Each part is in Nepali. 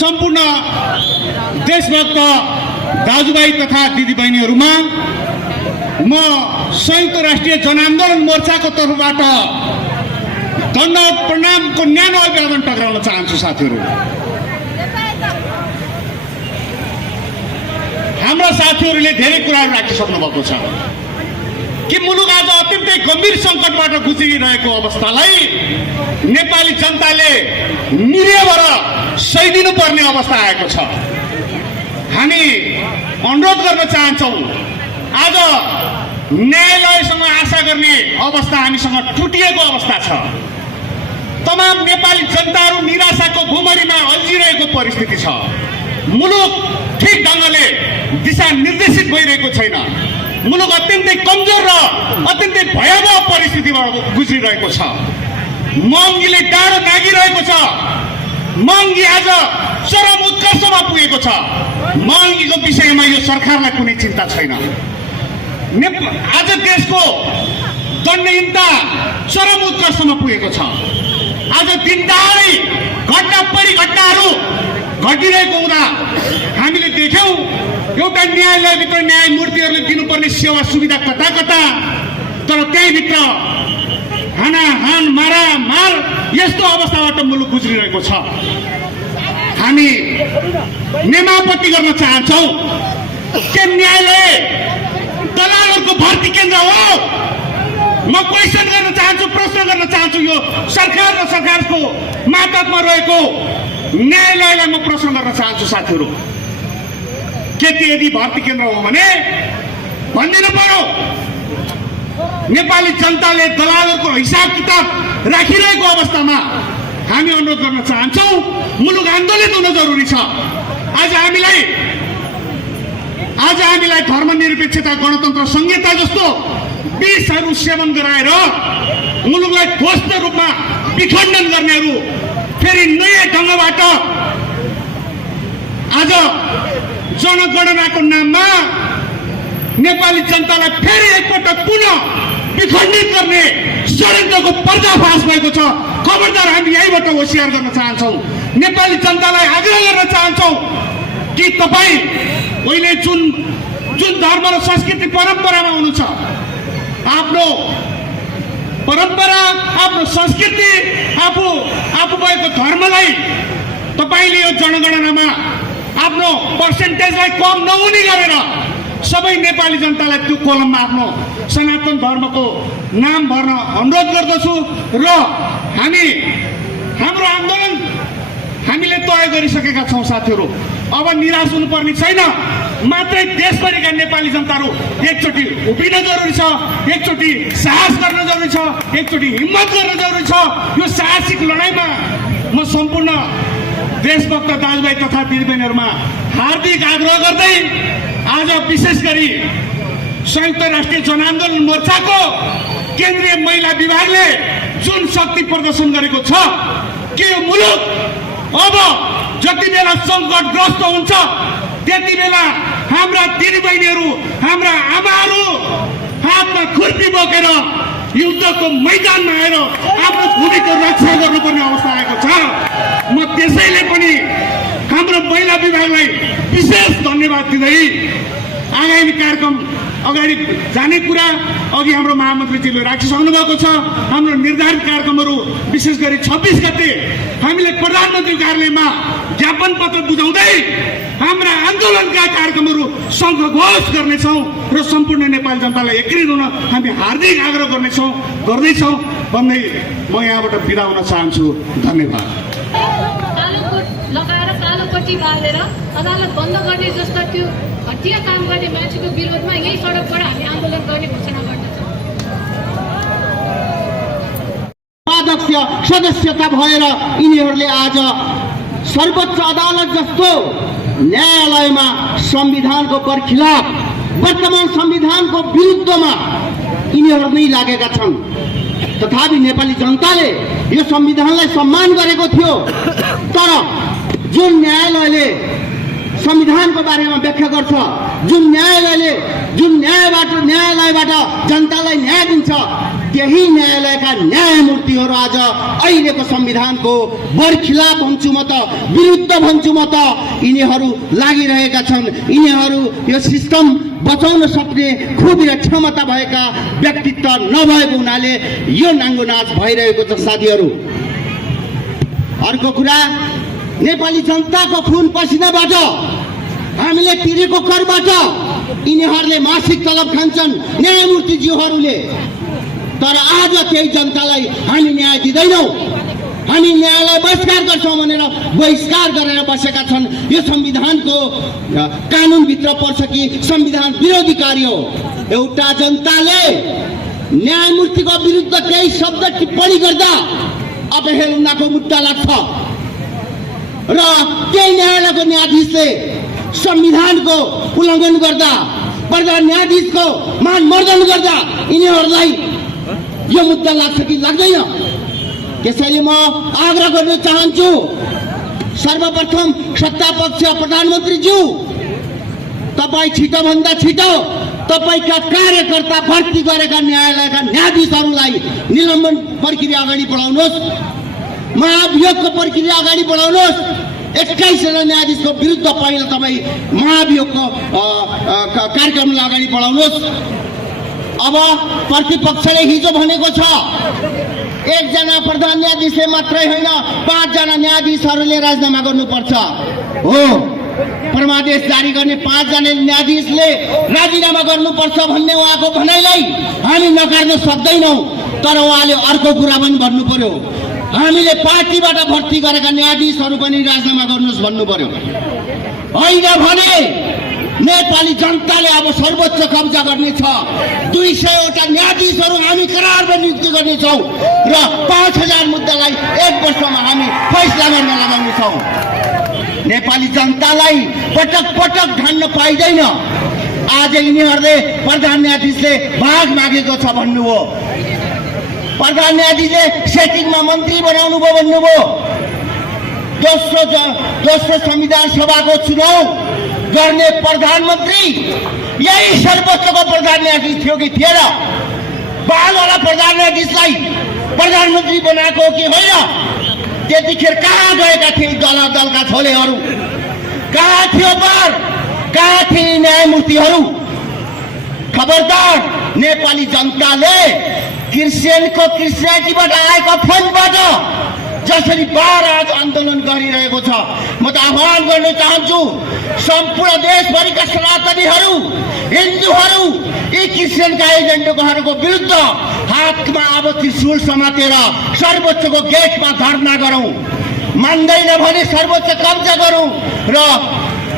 सम्पूर्ण देशभक्त दाजुभाइ तथा दिदीबहिनीहरूमा म संयुक्त राष्ट्रिय जनआन्दोलन मोर्चाको तर्फबाट दण्डवत प्रणामको न्यानो अभिवादन टक्राउन चाहन्छु। साथीहरू, हाम्रा साथीहरूले धेरै कुराहरू राखिसक्नु भएको छ कि मुलुक आज अत्यन्तै गम्भीर सङ्कटबाट गुज्रिरहेको अवस्थालाई नेपाली जनताले निरीह भएर सहिदिनु पर्ने अवस्था आएको छ। हामी अनुरोध गर्न चाहन्छौँ, आज न्यायालयसँग आशा गर्ने अवस्था हामीसँग टुटिएको अवस्था छ। तमाम नेपाली जनताहरू निराशाको भुमरीमा अल्झिरहेको परिस्थिति छ। मुलुक ठिक ढङ्गले दिशा निर्देशित भइरहेको छैन। मुलुक अत्यन्तै कमजोर र अत्यन्तै भयावह परिस्थितिबाट गुज्रिरहेको छ। महँगीले डाँडो नागिरहेको छ। महँगी आज चरम उत्कर्षमा पुगेको छ। महँगीको विषयमा यो सरकारलाई कुनै चिन्ता छैन। आज देशको दण्डहीनता चरम उत्कर्षमा पुगेको छ। आज दिनदहाडै घटना परिघटनाहरू घटिरहेको हुँदा हामीले देख्यौँ एउटा न्यायालयभित्र न्यायमूर्तिहरूले दिनुपर्ने सेवा सुविधा कता कता, तर त्यहीँभित्र हानाहान मारामार यस्तो अवस्थाबाट मुलुक गुज्रिरहेको छ। हामी नेमापत्ति गर्न चाहन्छौँ के न्यायालय दलालहरूको भर्ती केन्द्र हो? म क्वेसन गर्न चाहन्छु, प्रश्न गर्न चाहन्छु। यो सरकार र सरकारको मातहतमा रहेको न्यायालयलाई म प्रश्न गर्न चाहन्छु। साथीहरू, के यदि भर्ती केन्द्र हो भने भनिदिनु पर्यो। नेपाली जनताले दलालहरूको हिसाब किताब राखिरहेको अवस्थामा हामी अनुरोध गर्न चाहन्छौँ, मुलुक आन्दोलित हुन जरुरी छ। आज हामीलाई धर्मनिरपेक्षता, गणतन्त्र, संहिता जस्तो विषहरू सेवन गराएर मुलुकलाई ध्वस्त रूपमा विखण्डन गर्नेहरू फेरि नयाँ ढङ्गबाट आज जनगणनाको नाममा नेपाली जनतालाई फेरि एकपटक पुनः विखण्डित गर्ने षड्यन्त्रको पर्दाफास भएको छ। खबरदार, हामी यहीबाट होसियार गर्न चाहन्छौँ। नेपाली जनतालाई आग्रह गर्न चाहन्छौँ कि तपाईँ अहिले जुन धर्म र संस्कृति परम्परामा हुनुहुन्छ, आफ्नो परम्परा, आफ्नो संस्कृति, आफू भएको धर्मलाई तपाईँले यो जनगणनामा आफ्नो पर्सेन्टेजलाई कम नहुने गरेर सबै नेपाली जनतालाई त्यो कोलममा आफ्नो सनातन धर्मको नाम भर्न अनुरोध गर्दछु। र हाम्रो आन्दोलन हामीले तय गरिसकेका छौँ। साथीहरू, अब निराश हुनुपर्ने छैन। मात्रै देशभरिका नेपाली जनताहरू एकचोटि उभिन जरुरी छ, एकचोटि साहस गर्न जरुरी छ, एकचोटि हिम्मत गर्न जरुरी छ। यो साहसिक लडाइँमा म सम्पूर्ण देशभक्त दाजुभाइ तथा दिदीबहिनीहरूमा हार्दिक आग्रह गर्दै आज विशेष गरी संयुक्त राष्ट्रिय जनआन्दोलन मोर्चाको केन्द्रीय महिला विभागले जुन शक्ति प्रदर्शन गरेको छ कि यो मुलुक अब जति बेला सङ्कटग्रस्त हुन्छ त्यति बेला हाम्रा दिदीबहिनीहरू, हाम्रा आमाहरू हातमा खुर्पी बोकेर युद्धको मैदानमा आएर आफ्नो भूमिको रक्षा गर्नुपर्ने अवस्था आएको छ। म त्यसैले पनि हाम्रो महिला विभागलाई विशेष धन्यवाद दिँदै आगामी कार्यक्रम अगाडि जाने कुरा अघि हाम्रो महामन्त्रीजीले राखिसक्नु भएको छ। हाम्रो निर्धारित कार्यक्रमहरू विशेष गरी 26 गते हामीले प्रधानमन्त्री कार्यालयमा ज्ञापन पत्र बुझाउँदै हाम्रा आन्दोलनका कार्यक्रमहरू शङ्खघोष गर्नेछौँ र सम्पूर्ण नेपाली जनतालाई एकत्रित हुन हामी हार्दिक आग्रह गर्दैछौँ भन्दै म यहाँबाट बिदा हुन चाहन्छु। धन्यवाद। लगाएर कालो पट्टी बाँधेर अदालत बन्द गर्ने जस्ता त्यो घटिया काम गर्ने मान्छेको विरोधमा यही सडकबाट हामी आन्दोलन गर्ने घोषणा गर्दछौँ। अध्यक्ष सदस्यता भएर यिनीहरूले आज सर्वोच्च अदालत जस्तो न्यायालयमा संविधानको बरखिलाफ, वर्तमान संविधानको विरुद्धमा यिनीहरू नै लागेका छन्। तथापि नेपाली जनताले यो संविधानलाई सम्मान गरेको थियो। तर जुन न्यायालयले संविधानको बारेमा व्याख्या गर्छ, जुन न्यायालयबाट जनतालाई न्याय दिन्छ, त्यही न्यायालयका न्यायमूर्तिहरू आज अहिलेको संविधानको बरखिलाफ भन्छु म त, विरुद्ध भन्छु म त, यिनीहरू लागिरहेका छन्। यिनीहरू यो सिस्टम बचाउन सक्ने खुबी र क्षमता भएका व्यक्तित्व नभएको हुनाले यो नाङ्गो नाच भइरहेको छ साथीहरू। अर्को कुरा, नेपाली जनताको खुन पसिनाबाट, हामीले तिरेको करबाट यिनीहरूले मासिक तलब खान्छन् न्यायमूर्तिज्यूहरूले। तर आज त्यही जनतालाई हामी न्याय दिँदैनौँ, हामी न्यायलाई बहिष्कार गर्छौँ भनेर बहिष्कार गरेर बसेका छन्। यो संविधानको कानुनभित्र पर्छ कि संविधान विरोधी कार्य हो। एउटा जनताले न्यायमूर्तिको विरुद्ध केही शब्द टिप्पणी गर्दा अपहेलनाको मुद्दा लाग्छ र त्यही न्यायालयको न्यायाधीशले संविधानको उल्लङ्घन गर्दा, प्रधान न्यायाधीशको मानमर्दन गर्दा यिनीहरूलाई यो मुद्दा लाग्छ कि लाग्दैन? त्यसैले म आग्रह गर्न चाहन्छु, सर्वप्रथम सत्तापक्ष प्रधानमन्त्रीज्यू, तपाईँ छिटोभन्दा छिटो तपाईँका कार्यकर्ता भर्ती गरेका न्यायालयका न्यायाधीशहरूलाई निलम्बन प्रक्रिया अगाडि बढाउनुहोस्, महाभियोगको प्रक्रिया अगाडि बढाउनुहोस्। 21 जना न्यायाधीशको विरुद्ध पहिला तपाईँ महाभियोगको कार्यक्रमलाई अगाडि बढाउनुहोस्। अब प्रतिपक्षले हिजो भनेको छ, एकजना प्रधान न्यायाधीशले मात्रै होइन 5 जना न्यायाधीशहरूले राजीनामा गर्नुपर्छ। हो, परमादेश जारी गर्ने 5 जना न्यायाधीशले राजीनामा गर्नुपर्छ भन्ने उहाँको भनाइलाई हामी नकार्न सक्दैनौँ। तर उहाँले अर्को कुरा पनि भन्नु पर्यो, हामीले पार्टीबाट भर्ती गरेका न्यायाधीशहरू पनि राजीनामा गर्नुहोस् भन्नु पर्यो। होइन भने नेपाली जनताले अब सर्वोच्च कब्जा गर्नेछ। 200 वटा न्यायाधीशहरू हामी करारमा नियुक्ति गर्नेछौँ र 5000 मुद्दालाई 1 वर्षमा हामी फैसला गर्न लगाउनेछौँ। नेपाली जनतालाई पटक पटक ढान्न पाइँदैन। आज यिनीहरूले प्रधान न्यायाधीशले भाग मागेको छ भन्नुभयो, प्रधान न्यायाधीशले सेटिङमा मन्त्री बनाउनु भयो भन्नुभयो। दोस्रो संविधान सभाको चुनाव गर्ने प्रधानमन्त्री यही सर्वोच्चको प्रधान न्यायाधीश थियो कि थिएन? बालवाला प्रधान न्यायाधीशलाई प्रधानमन्त्री बनाएको कि होइन? त्यतिखेर कहाँ गएका थिए दलका छोलेहरू? कहाँ थियो बार? कहाँ थिए न्यायमूर्तिहरू? खबरदार, नेपाली जनताले क्रिस्चियनिटीबाट आएको फन्डबाट जसरी बार आज आन्दोलन गरिरहेको छ, म त आह्वान गर्न चाहन्छु सम्पूर्ण देशभरिका सनातनीहरू, हिन्दूहरू यी क्रिस्चियनका एजेन्टहरूको विरुद्ध हातमा अब त्रिशूल समातेर सर्वोच्चको गेटमा धर्ना गरौँ। मान्दैन भने सर्वोच्च कब्जा गरौँ र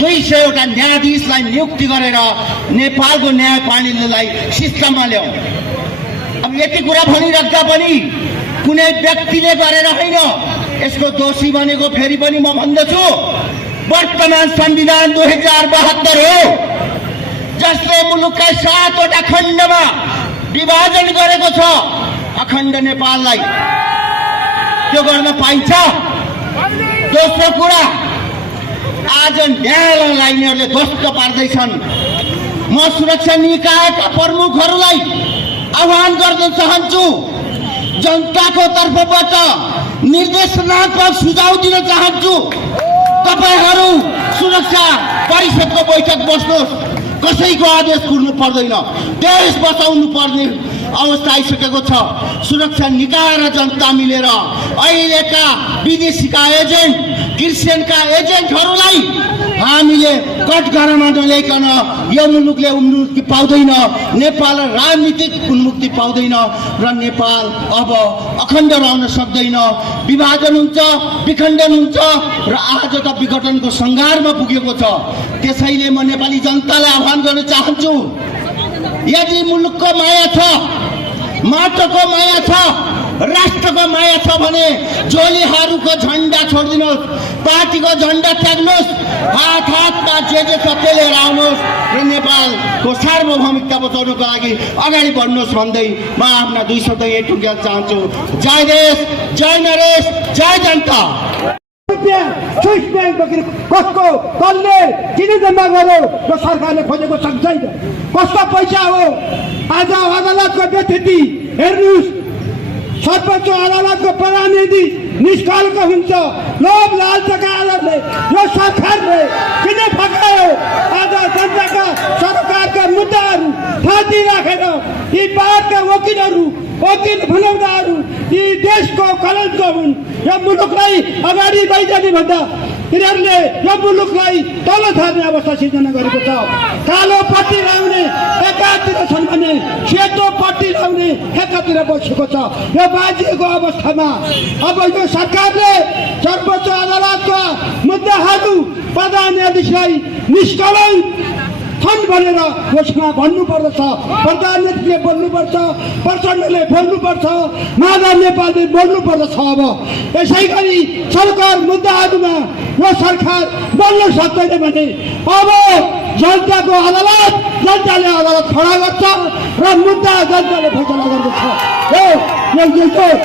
200 वटा न्यायाधीशलाई नियुक्ति गरेर नेपालको न्याय पालिनुलाई सिस्टममा ल्याउँ। अब यति कुरा भनिराख्दा पनि कुनै व्यक्तिले गरेर होइन, यसको दोषी भनेको फेरि पनि म भन्दछु वर्तमान संविधान 2072 हो, जसले मुलुकका 7 वटा खण्डमा विभाजन गरेको छ अखण्ड नेपाललाई। त्यो गर्न पाइन्छ? दोस्रो कुरा, आज न्यायालयलाई यिनीहरूले ध्वस्त पार्दैछन्। म सुरक्षा निकायका प्रमुखहरूलाई आह्वान गर्न चाहन्छु, जनताको तर्फबाट निर्देशनात्मक सुझाव दिन चाहन्छु। तपाईहरू सुरक्षा परिषदको बैठक बस्नुहोस्, कसैको आदेश कुर्नु पर्दैन, देश बचाउनु पर्ने अवस्था आइसकेको छ। सुरक्षा निकाय र जनता मिलेर अहिलेका विदेशीका एजेन्ट, क्रिस्चियनका एजेन्टहरूलाई हामीले कटघरामा नल्याइकन यो मुलुकले उन्मुक्ति पाउँदैन, नेपाल राजनीतिक उन्मुक्ति पाउँदैन र नेपाल अब अखण्ड रहन सक्दैन। विभाजन हुन्छ, विखण्डन हुन्छ र आज त विघटनको सङ्घारमा पुगेको छ। त्यसैले म नेपाली जनतालाई आह्वान गर्न चाहन्छु, यदि मुलुकको माया छ, माटोको माया छ, राष्ट्रको माया छ भने जोलीहरूको झन्डा छोडिदिनुहोस्, पार्टीको झन्डा त्याग्नुहोस्, हातमा जे छ त्यो लिएर आउनुहोस् र नेपालको सार्वभौमिकता बचाउनको लागि अगाडि बढ्नुहोस् भन्दै म आफ्ना 2 शब्द यही टुङ्ग्याउन चाहन्छु। जय देश, जय नरेश, जय जनता। स्विस ब्याङ्कदेखि कसको कसले किन जम्मा गर्यो र सरकारले खोजेको सक्दैन? कस्तो पैसा हो? आज अदालतको व्यतिथि हेर्नुहोस्, सर्वोच्च अदालतको प्रतिनिधि निष्कालको हुन्छ। लोभ लालचका आधारले यो सरकारले किन फकायो? आज जनताका सरकारका मुद्दाहरू थाती राखेर यी पाहाडका वकिल बनाउँदाहरू यी देशको कलङ्क हुन्। यो मुलुकलाई अगाडि लैजाने भन्दा तिनीहरूले यो मुलुकलाई तल थार्ने अवस्था सिर्जना गरेको छ। कालो पट्टी लाउने एकातिर छन् भने सेतो पट्टी लाउने एकातिर बसेको छ। यो बाजिएको अवस्थामा अब यो सरकारले सर्वोच्च अदालतका मुद्दाहरू प्रधान न्यायाधीशलाई निष्कलङ्क छन् भनेर घोषणा भन्नुपर्दछ। प्रधानमन्त्रीले बोल्नुपर्छ, प्रचण्डले बोल्नुपर्छ, माधव नेपालले बोल्नुपर्दछ। अब यसै गरी सरकार मुद्दाहरूमा यो सरकार बोल्न सक्दैन भने अब जनताको अदालत, जनताले अदालत खडा गर्छ र मुद्दा जनताले फैसला गर्दछ। यो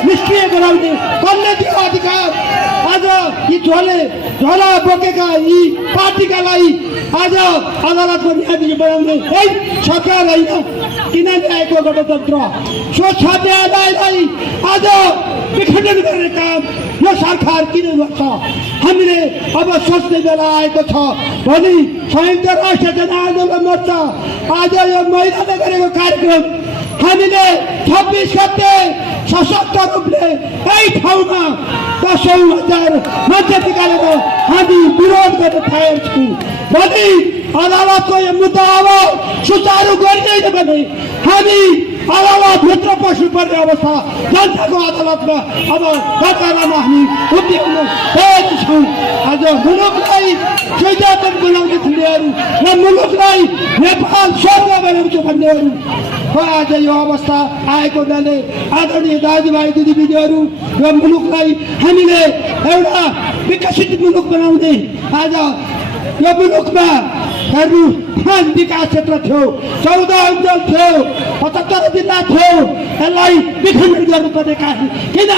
निष्क्रिय गराउने कसले दियो अधिकार? आज यी झोला बोकेका यी पार्टीकालाई आज अदालतको न्यायाधीश बनाउने सरकार होइन। किन ल्याएको गणतन्त्र? स्वच्छ न्यायालयलाई आज विखण्डन गर्ने काम यो सरकार किन गर्छ? हामीले अब सोच्ने बेला आएको छ। भोलि संयुक्त राष्ट्र जनआन्दोलन मोर्चा आज यो महिलाले गरेको कार्यक्रम हामीले 26 गते सशक्त रूपले यही ठाउँमा 10,000 मान्छे निकालेर हामी विरोध गर्न तयार छौँ। भोलि अदालतको यो मुद्दा अब सुचारू गरिँदैन भने हामी अदालतभित्र पस्नुपर्ने अवस्था जनताको अदालतमा अब सरकारमा हामी उभ्याउन तयार छौँ। आज मुलुकलाई स्वेच्छापन बनाउने भन्नेहरू र मुलुकलाई नेपाल स्वर्ग बनाउँछु भन्नेहरू आज यो अवस्था आएको हुनाले आदरणीय दाजुभाइ दिदीबहिनीहरू यो मुलुकलाई हामीले एउटा विकसित मुलुक बनाउने आज यो मुलुकमा हेर्नु 5 विकास क्षेत्र थियो, 14 अञ्चल थियो, 75 जिल्ला थियो। यसलाई विखण्डन गर्नुपर्ने कारण किन?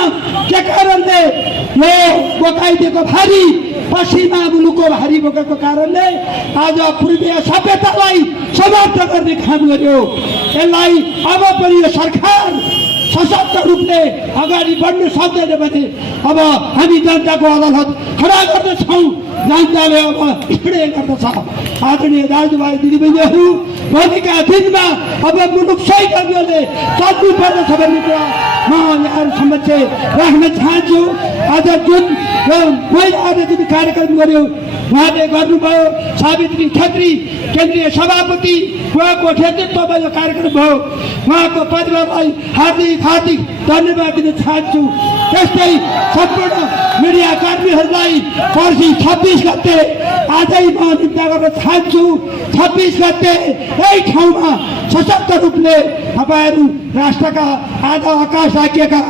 के कारणले? यो बोकाइदिएको भारी पश्चिमा मुलुकको भारी बोकेको कारणले आज पूर्वीय सभ्यतालाई समाप्त गर्ने काम गर्यो। यसलाई अब पनि यो सरकार सशक्त रूपले अगाडि बढ्न सक्दैन भने अब हामी जनताको अदालत खडा गर्दछौँ। जनताले अब निर्णय गर्दछ। आदरणीय दाजुभाइ दिदीबहिनीहरू, भोलिका दिनमा अब मुलुक सही ढङ्गले चल्नु पर्दछ भन्ने कुरा म यहाँहरू समक्ष राख्न चाहन्छु। आज जुन महिलाहरूले जुन कार्यक्रम गर्यो उहाँले गर्नुभयो, सावित्री छेत्री केन्द्रीय सभापति उहाँको नेतृत्वमा यो कार्यक्रम भयो। उहाँको परिवारलाई हार्दिक धन्यवाद दिन चाहन्छु। त्यस्तै सम्पूर्ण मिडिया कर्मीहरूलाई पर्सि 26 गते आजै म निम्ता गर्न चाहन्छु। 26 गते यही ठाउँमा सशक्त रूपले तपाईँहरू राष्ट्रका आधा आकाश राखिएका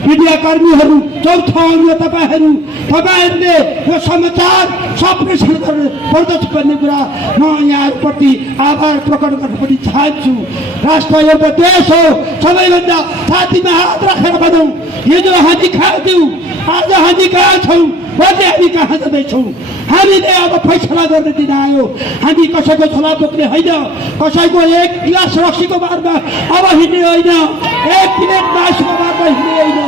मिडिया कर्मीहरू, चौथो अङ्ग तपाईँहरूले यो समाचार सप्रेषण गर्नु पर्दछ भन्ने कुरा म यहाँहरूप्रति आभार प्रकट गर्न पनि चाहन्छु। राष्ट्र एउटा देश हो, सबैभन्दा छातीमा हात राखेर भनौँ, हिजो हामी कहाँ थियौँ, आज हामी कहाँ छौँ, भोलि हामी कहाँ जाँदैछौँ। हामीले अब फैसला गर्ने दिन आयो। हामी कसैको झोला बोक्ने होइन, कसैको एक गिलास रक्सीको बारमा अब हिँड्ने होइन, एक प्लेट मासुको बारमा हिँड्ने होइन।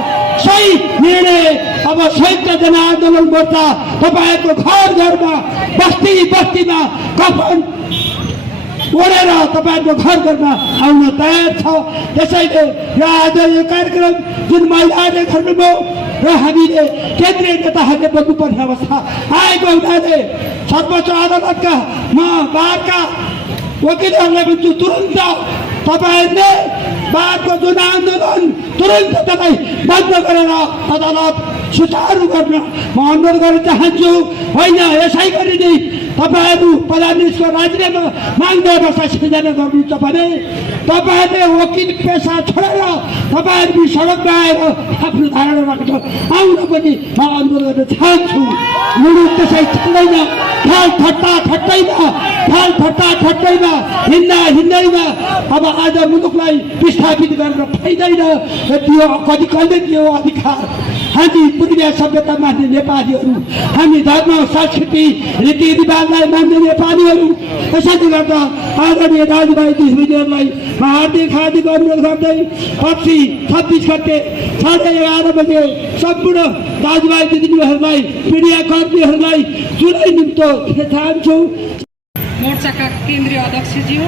सही निर्णय अब संयुक्त जनआन्दोलन मोर्चा तपाईँहरूको घरमा बस्तीमा कफन ओढेर तपाईँहरूको घरमा आउन तयार छ। त्यसैले यो आज यो कार्यक्रम जुन महिलाहरूले गर्नुभयो र हामीले केन्द्रीय नेताहरूले बोल्नुपर्ने अवस्था आएको हुनाले सर्वोच्च अदालतका म बारका वकिलहरूलाई भन्छु, तुरन्त तपाईँहरूले बारको जुन आन्दोलन तुरन्त तपाईँ बन्द गरेर अदालत सुचारू गर्न म अनुरोध गर्न चाहन्छु। होइन, यसै गरी नै तपाईँहरू प्रधानमन्त्रीको राजीनामा माग्ने अवस्था सिर्जना गर्नुहुन्छ भने तपाईँहरूले वकिल पेसा छोडेर तपाईँहरू सडकमा आएर आफ्नो धारणा राखेर आउन पनि म अनुरोध गर्न चाहन्छु। मुलुक त्यसै चल्दैन, ख्याल ठट्टैमा हिँड्दैमा अब आज मुलुकलाई विस्थापित गरेर फाइदैन। त्यो कहिले त्यो अधिकार हामी पूर्वीय सभ्यता मान्ने नेपालीहरू, हामी धर्म संस्कृति रीतिरिवाजलाई मान्ने नेपालीहरू, यसैले गर्दा आदरणीय दाजुभाइ दिदीबहिनीहरूलाई हार्दिक अनुरोध गर्दै पछि 26 गते 11:30 बजे सम्पूर्ण दाजुभाइ दिदीबहिनीहरूलाई मिडिया कर्मीहरूलाई जुनै निम्तो चाहन्छु। मोर्चाका केन्द्रीय अध्यक्षज्यू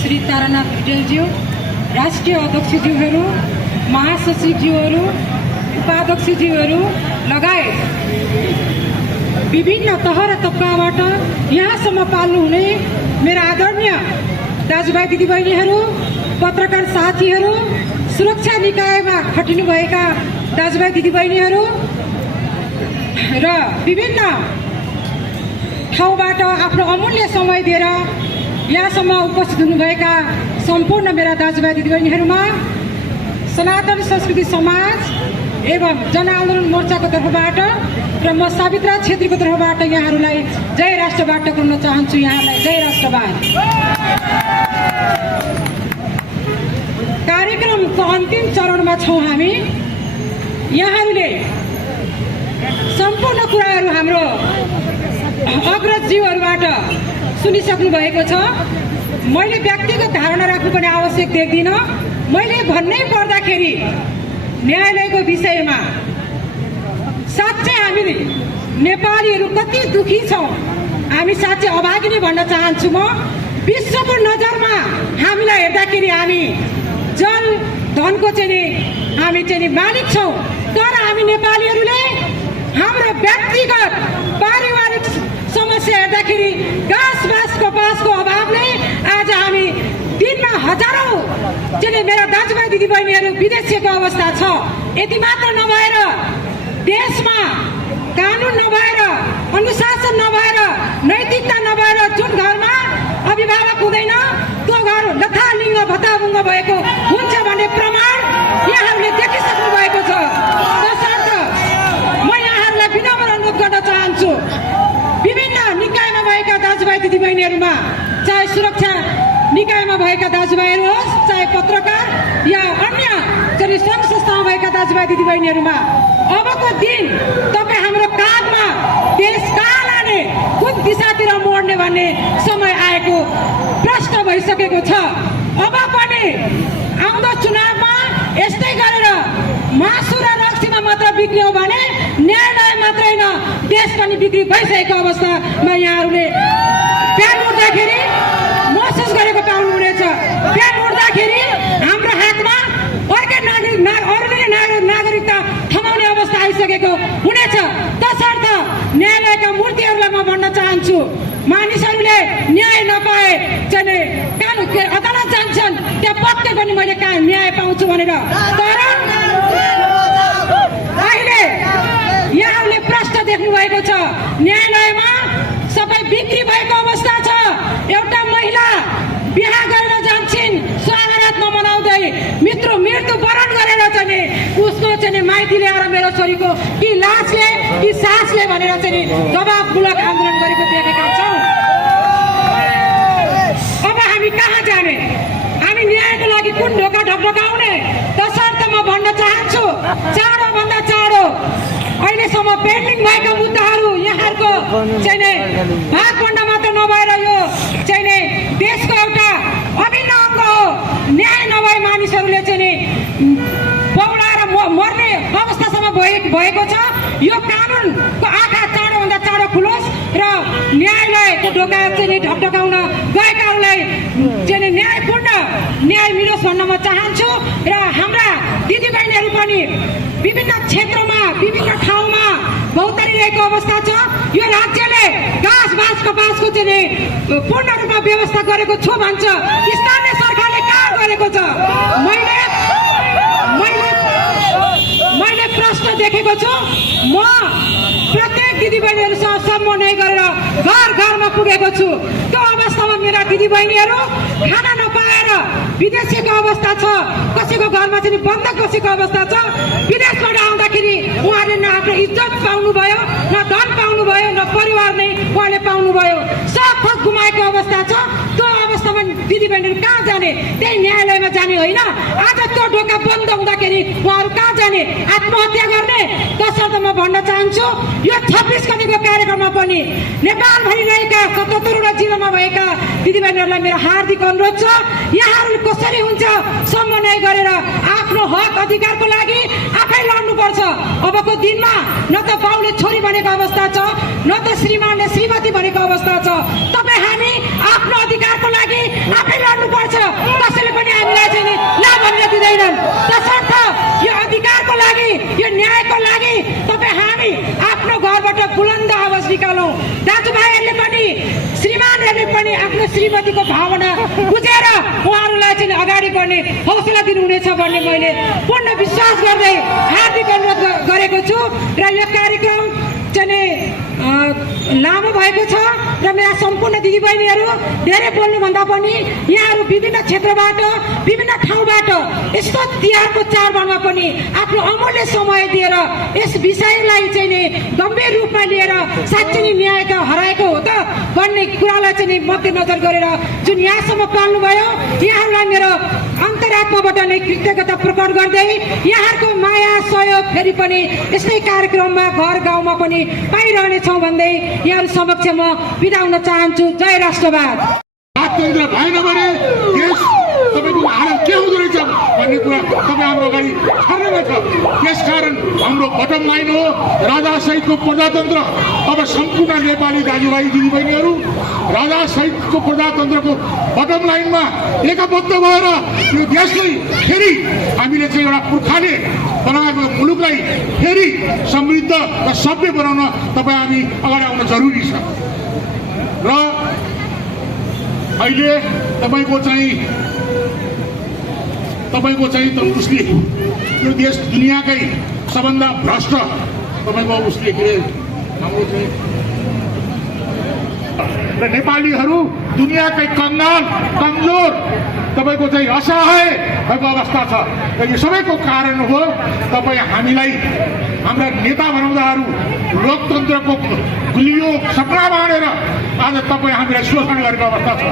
श्री तारानाथ भुजेलज्यू, राष्ट्रिय अध्यक्षज्यूहरू, महासचिवज्यूहरू, उपाध्यक्षज्यूहरू लगायत विभिन्न तह र तबकाबाट यहाँसम्म पाल्नुहुने मेरा आदरणीय दाजुभाइ दिदीबहिनीहरू, पत्रकार साथीहरू, सुरक्षा निकायमा खटिनुभएका दाजुभाइ दिदीबहिनीहरू र विभिन्न ठाउँबाट आफ्नो अमूल्य समय दिएर यहाँसम्म उपस्थित हुनुभएका सम्पूर्ण मेरा दाजुभाइ दिदीबहिनीहरूमा सनातन संस्कृति समाज एवं जनआन्दोलन मोर्चाको तर्फबाट र म सावित्रा छेत्रीको तर्फबाट यहाँहरूलाई जय राष्ट्रबाट गर्न चाहन्छु। यहाँलाई जय राष्ट्रवाद। कार्यक्रमको अन्तिम चरणमा छौँ हामी। यहाँहरूले सम्पूर्ण कुराहरू हाम्रो अग्रजज्यूहरूबाट सुनिसक्नु भएको छ। मैले व्यक्तिगत धारणा राख्नुपर्ने आवश्यक देख्दिनँ। मैले भन्नै पर्दाखेरि न्यायालयको विषयमा साँच्चै हामी नेपालीहरू कति दुखी छौँ, हामी साँच्चै अभागिनी भन्न चाहन्छु म। विश्वको नजरमा हामीलाई हेर्दाखेरि हामी जल धनको हामी मालिक छौँ, तर हामी नेपालीहरूले हाम्रो व्यक्तिगत पारिवारिक समस्या हेर्दाखेरि घाँस बाँसको अभावले आज हामी दिनमा हजारौं मेरा दाजुभाइ दिदीबहिनीहरू विदेशिएको अवस्था छ। यति मात्र नभएर देशमा कानुन नभएर, अनुशासन नभएर, नैतिकता नभएर जुन घरमा अभिभावक हुँदैन त्यो घर लथालिङ्ग भत्ताभुङ्ग भएको हुन्छ भन्ने प्रमाण यहाँहरूले देखिसक्नु भएको छ। तसर्थ म यहाँहरूलाई विनम्र अनुरोध गर्न चाहन्छु, विभिन्न निकायमा भएका दाजुभाइ दिदीबहिनीहरूमा, चाहे सुरक्षा निकायमा भएका दाजुभाइहरू होस्, चाहे पत्रकार या अन्य सङ्घ संस्थामा भएका दाजुभाइ दिदीबहिनीहरूमा, अबको दिन तपाईँ हाम्रो काँधमा देश कहाँ लाने, कुन दिशातिर मोड्ने भन्ने समय आएको प्रश्न भइसकेको छ। अब पनि आउँदो चुनावमा यस्तै गरेर मासु र रक्सीमा मात्र बिग्रियो भने न्यायालय मात्रै होइन, देश पनि बिक्री भइसकेको अवस्थामा यहाँहरूले बिहान उठ्दाखेरि महसुस गरेको पाउनुहुनेछ। बिहान उठ्दाखेरि हाम्रो हातमा अर्कै नागरिकता थमाउने अवस्था आइसकेको हुनेछ। तसर्थ न्यायालयका मूर्तिहरूलाई म भन्न चाहन्छु, मानिसहरूले न्याय नपाए अदालत जान्छन्, त्यहाँ पक्कै पनि मैले न्याय पाउँछु भनेर। तर अहिले यहाँहरूले प्रश्न देख्नु भएको छ, न्यायालयमा सबै बिक्री भएको अवस्था छ। एउटा महिला बिहा गरेर जान्छन्, स्वागत नमनाउँदै मृत्यु वरण गरेर उसको माइती ल्याएर मेरो छोरीको कि लासले कि सासले भनेर दबावमूलक आन्दोलन गरेको देखेका छौँ। अब हामी कहाँ जाने, हामी न्यायको लागि कुन ढोका ढकढकाउने? तसर्थ म भन्न चाहन्छु, चाँडोभन्दा चाँडो अहिलेसम्म पेन्डिङ भएका मुद्दाहरू यहाँहरूको भागभण्ड मात्र नभएर यो देशको एउटा अभिन्न अङ्ग हो। न्याय नभए मानिसहरूले पौडाएर मर्ने अवस्थासम्म भएको छ। यो कानुनको आँखा चाँडोभन्दा चाँडो खुलोस् र न्यायालयको ढोका ढकढकाउन गएकाहरूलाई न्यायपूर्ण न्याय मिलोस् भन्न म चाहन्छु। र हाम्रा दिदीबहिनीहरू पनि विभिन्न क्षेत्रमा, विभिन्न ठाउँमा भौतारिरहेको अवस्था छ। यो राज्यले घाँस बाँसको पूर्ण रूपमा व्यवस्था गरेको छु भन्छ, स्थानीय सरकारले कहाँ गरेको छ? मैले प्रश्न देखेको छु। म प्रत्येक दिदीबहिनीहरूसँग समन्वय गरेर घर घरमा पुगेको छु। त्यो अवस्थामा मेरा दिदीबहिनीहरू खाना नपाएर विदेशीको अवस्था छ, कसैको घरमा बन्द बसेको अवस्था छ। विदेशबाट आउँदाखेरि उहाँले न आफ्नो इज्जत पाउनुभयो, न धन पाउनुभयो, न परिवार नै उहाँले पाउनुभयो, सब थोक गुमाएको अवस्था छ। त्यो अवस्थामा दिदीबहिनीहरू कहाँ जाने? त्यही न्यायालयमा जाने होइन। आज त्यो ढोका बन्द हुँदाखेरि उहाँहरू कहाँ जाने? आत्महत्या गर्ने? तसर्थ म भन्न चाहन्छु, यो 26 गतिको कार्यक्रममा पनि नेपालभरि रहेका 77वटा जिल्लामा भएका दिदीबहिनीहरूलाई मेरो हार्दिक अनुरोध छ, यहाँहरू कसरी हुन्छ समन्वय गरेर आफ्नो हक अधिकारको लागि आफै लड्नुपर्छ। अबको दिनमा न त बाउले छोरी भनेको अवस्था छ, न त श्रीमानले श्रीमती भनेको अवस्था छ। तपाईँ हामी आफ्नो अधिकारको लागि आफै लड्नुपर्छ। कसैले पनि हामीलाई चाहिँ नि ल भनेर दिँदैनन्। तसर्थ यो अधिकारको लागि, यो न्यायको लागि तपाईँ हामी आफ्नो घरबाट बुलन्द आवाज निकालौँ। दाजुभाइहरूले पनि श्रीमानहरूले पनि आफ्नो श्रीमतीको भावना बुझेर उहाँहरूलाई चाहिँ अगाडि बढ्ने हौसला दिनुहुनेछ भन्ने मैले पूर्ण विश्वास गर्दै हार्दिक अनुरोध गरेको छु। र यो कार्यक्रम चाहिँ लामो भएको छ र मेरा सम्पूर्ण दिदीबहिनीहरू धेरै बोल्नुभन्दा पनि यहाँहरू विभिन्न क्षेत्रबाट, विभिन्न ठाउँबाट यस्तो तिहारको चाडबाडमा पनि आफ्नो अमूल्य समय दिएर यस विषयलाई चाहिँ नि गम्भीर रूपमा लिएर साँच्चै नै न्याय त हराएको हो त भन्ने कुरालाई चाहिँ मध्यनजर गरेर जुन यहाँसम्म पाल्नुभयो, यहाँहरूलाई मेरो अन्तरात्माबाट नै कृतज्ञता प्रकट गर्दै यहाँहरूको माया सहयोग फेरि पनि यस्तै कार्यक्रममा घर गाउँमा पनि पाइरहनेछौँ भन्दै यहाँहरू समक्ष म बिदा हुन चाहन्छु। जय राष्ट्रवाद। राजतन्त्र भएन भने देश तपाईँको हालत के हुँदो रहेछ भन्ने कुरा तपाईँ हाम्रो अगाडि छर्ने छ। त्यसकारण हाम्रो बटम लाइन हो राजासहितको प्रजातन्त्र। अब सम्पूर्ण नेपाली दाजुभाइ दिदीबहिनीहरू राजासहितको प्रजातन्त्रको बटम लाइनमा एकबद्ध भएर यो देशलाई फेरि हामीले चाहिँ एउटा पुर्खाले बनाएको मुलुकलाई फेरि समृद्ध र सभ्य बनाउन तपाईँ हामी अगाडि आउन जरुरी छ। र अहिले तपाईँको चाहिँ उसले यो देश दुनियाँकै सबभन्दा भ्रष्ट तपाईँको उसले के हाम्रो चाहिँ र नेपालीहरू दुनियाँकै कंगाल कमजोर तपाईँको चाहिँ असहाय भएको अवस्था छ। र यो सबैको कारण हो तपाईँ हामीलाई हाम्रा नेता बनाउँदाहरू लोकतन्त्रको गुलियो सपना बाँडेर आज तपाईँ हामीलाई शोषण गरेको अवस्था छ।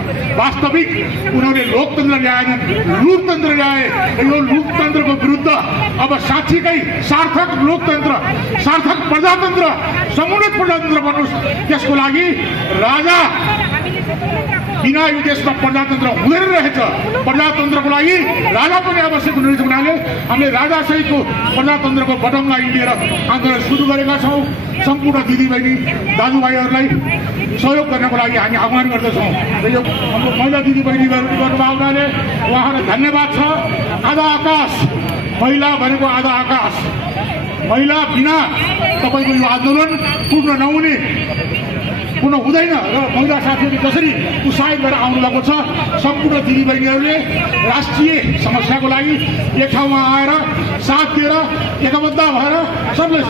वास्तविक उनीहरूले लोकतन्त्र ल्याएनन्, लुटतन्त्र ल्याए। यो लुटतन्त्रको विरुद्ध अब साँच्चीकै सार्थक लोकतन्त्र, सार्थक प्रजातन्त्र, समुन्नत प्रजातन्त्र बनोस्। त्यसको लागि राजा बिना यो देशमा प्रजातन्त्र हुँदैन रहेछ। प्रजातन्त्रको लागि राजा पनि आवश्यक हुने रहेछ हुनाले हामीले राजासहितको प्रजातन्त्रको बटम लाइन लिएर आन्दोलन सुरु गरेका छौँ। सम्पूर्ण दिदीबहिनी दाजुभाइहरूलाई सहयोग गर्नको लागि हामी आह्वान गर्दछौँ। र यो हाम्रो महिला दिदीबहिनी गर्नुभएको हुनाले उहाँहरूलाई धन्यवाद छ। आधा आकाश महिला भनेको आधा आकाश। महिला बिना तपाईँको यो आन्दोलन पूर्ण हुँदैन। र महिला साथीहरू जसरी उत्साहित गरेर आउनुभएको छ, सम्पूर्ण दिदीबहिनीहरूले राष्ट्रिय समस्याको लागि एक ठाउँमा आएर साथ दिएर एकबद्ध भएर सबले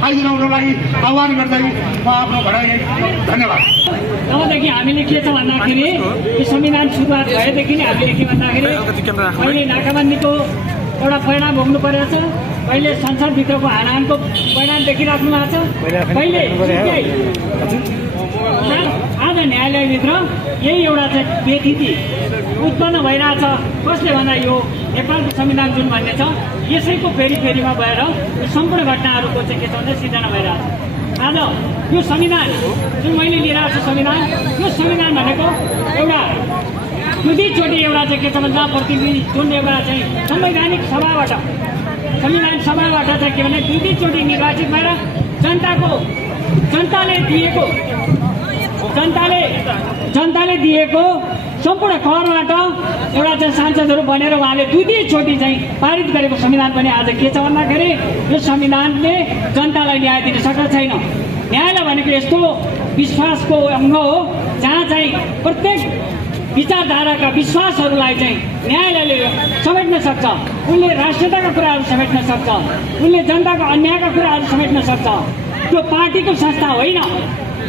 आइदिनको लागि आह्वान गर्दै म आफ्नो भनाइ धन्यवाद। तबदेखि हामीले के छ भन्दाखेरि यो संविधान सुरुवात भएदेखि नै हामीले के भन्दाखेरि अहिले नाकाबन्दीको एउटा परिणाम भोग्नु परेको छ। पहिले संसदभित्रको हानाहानको परिणाम देखिराख्नु भएको छ। पहिले आज न्यायालयभित्र यही एउटा चाहिँ व्यथिति उत्पन्न भइरहेछ। कसले भन्दा यो नेपालको संविधान जुन भन्ने छ यसैको फेरिमा भएर यो सम्पूर्ण घटनाहरूको चाहिँ के छ भन्दा सिर्जना भइरहेछ। आज यो संविधान जुन मैले लिएर आएको संविधान, यो संविधान भनेको एउटा दुईचोटि एउटा चाहिँ के छ भन्दा प्रतिनिधि जुन एउटा चाहिँ संवैधानिक सभाबाट चाहिँ के भने दुईचोटि निर्वाचित भएर जनताले दिएको सम्पूर्ण करबाट एउटा चाहिँ सांसदहरू बनेर उहाँले दुईचोटि चाहिँ पारित गरेको संविधान पनि आज के छ भन्दाखेरि यो संविधानले जनतालाई न्याय दिन सकेको छैन। न्यायालय भनेको यस्तो विश्वासको अङ्ग हो जहाँ चाहिँ प्रत्येक विचारधाराका विश्वासहरूलाई चाहिँ न्यायालयले समेट्न सक्छ। उनले राष्ट्रियताका कुराहरू समेट्न सक्छ, उनले जनताको अन्यायका कुराहरू समेट्न सक्छ। त्यो पार्टीको संस्था होइन।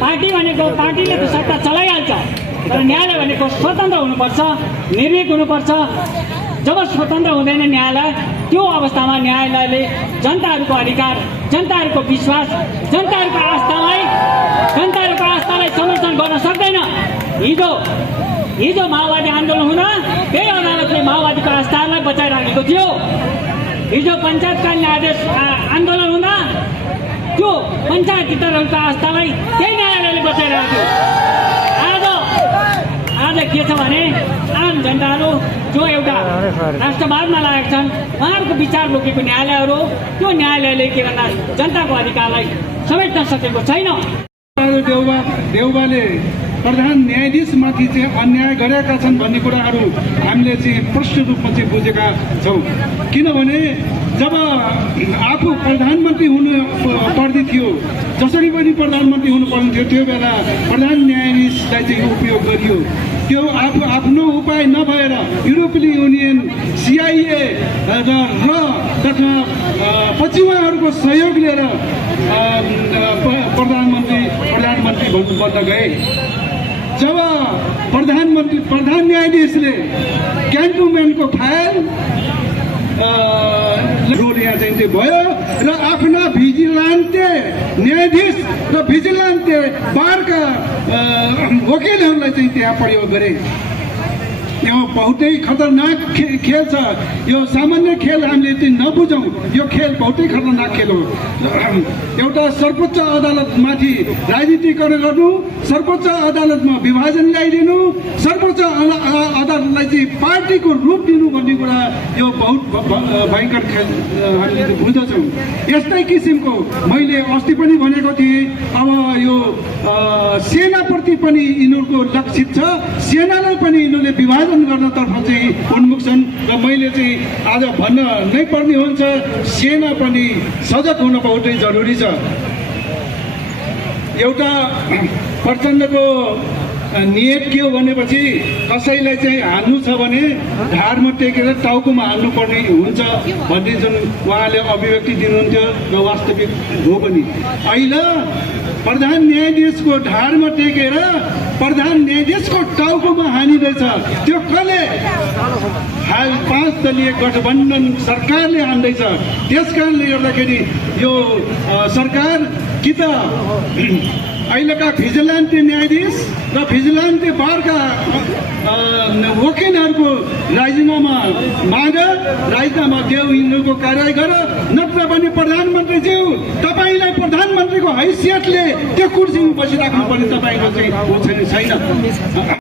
पार्टी भनेको पार्टीले त सत्ता चलाइहाल्छ, तर न्यायालय भनेको स्वतन्त्र हुनुपर्छ, निर्भीक हुनुपर्छ। जब स्वतन्त्र हुँदैन न्यायालय, त्यो अवस्थामा न्यायालयले जनताहरूको अधिकार, जनताहरूको विश्वास, जनताहरूको आस्थालाई समर्थन गर्न सक्दैन। हिजो हिजो माओवादी आन्दोलन हुँदा त्यही अदालतले माओवादीको आस्थालाई बचाइराखेको थियो। हिजो पञ्चायतकालीन आदेश आन्दोलन हुँदा त्यो पञ्चायत हितहरूको आस्थालाई त्यही न्यायालयले बचाइरहेको थियो। आज के छ भने आम जनताहरू जो एउटा राष्ट्रवादमा लागेका छन् उहाँहरूको विचार बोकेको न्यायालयहरू त्यो न्यायालयले के भन्दा जनताको अधिकारलाई समेट्न सकेको छैन। देउबाले प्रधान न्यायाधीशमाथि चाहिँ अन्याय गरेका छन् भन्ने कुराहरू हामीले चाहिँ प्रष्ट रूपमा चाहिँ बुझेका छौँ। किनभने जब आफू प्रधानमन्त्री हुनु पर्दै थियो, जसरी पनि प्रधानमन्त्री हुनु पर्ने थियो, त्यो बेला प्रधान न्यायाधीशलाई चाहिँ उपयोग गरियो। त्यो आफ्नो उपाय नभएर युरोपियन युनियन, CIA तथा पश्चिमाहरूको सहयोग लिएर प्रधानमन्त्री बन्न गए। जब प्रधान न्यायाधीशले क्यान्टोनमेन्टको फाइल रोल यहाँ चाहिँ भयो र आफ्ना भिजिलान्टे न्यायाधीश र भिजिलान्टे बारका वकिलहरूलाई चाहिँ त्यहाँ प्रयोग गरे। यो बहुतै खतरनाक खेल छ। यो सामान्य खेल हामीले चाहिँ नबुझौँ। यो खेल बहुतै खतरनाक खेल हो। एउटा सर्वोच्च अदालतमाथि राजनीतिकरण गर्नु, सर्वोच्च अदालतमा विभाजन ल्याइदिनु, सर्वोच्च अदालतलाई चाहिँ पार्टीको रूप दिनु भन्ने कुरा यो बहुत भयङ्कर खेल हामीले बुझ्दछौँ। यस्तै किसिमको मैले अस्ति पनि भनेको थिएँ, अब यो सेनाप्रति पनि यिनीहरूको लक्षित छ। सेनालाई पनि यिनीहरूले विभाजन गर्नतर्फ चाहिँ उन्मुख छन् र मैले चाहिँ आज भन्न नै पर्ने हुन्छ, सेना पनि सजग हुन बहुतै जरुरी छ। एउटा प्रचण्डको नियत के हो भनेपछि कसैलाई चाहिँ हान्नु छ भने ढाडमा टेकेर टाउकोमा हान्नुपर्ने हुन्छ भन्ने जुन उहाँले अभिव्यक्ति दिनुहुन्थ्यो र वास्तविक हो पनि। अहिले प्रधान न्यायाधीशको ढाडमा टेकेर प्रधान न्यायाधीशको टाउकोमा हानिँदैछ। त्यो कसले? हाल 5 दलीय गठबन्धन सरकारले हान्दैछ। त्यस कारणले गर्दाखेरि यो सरकार कि त अहिलेका भिजिलान्टे न्यायाधीश र भिजिलान्टे बारका वकिलहरूको राजीनामा माग, राजीनामा देऊ, यिनीहरूको कारवाही गर, नत्र भने प्रधानमन्त्रीज्यू तपाईँलाई प्रधानमन्त्रीको हैसियतले त्यो कुर्सीमा बसिराख्नु पर्ने तपाईँको चाहिँ छैन।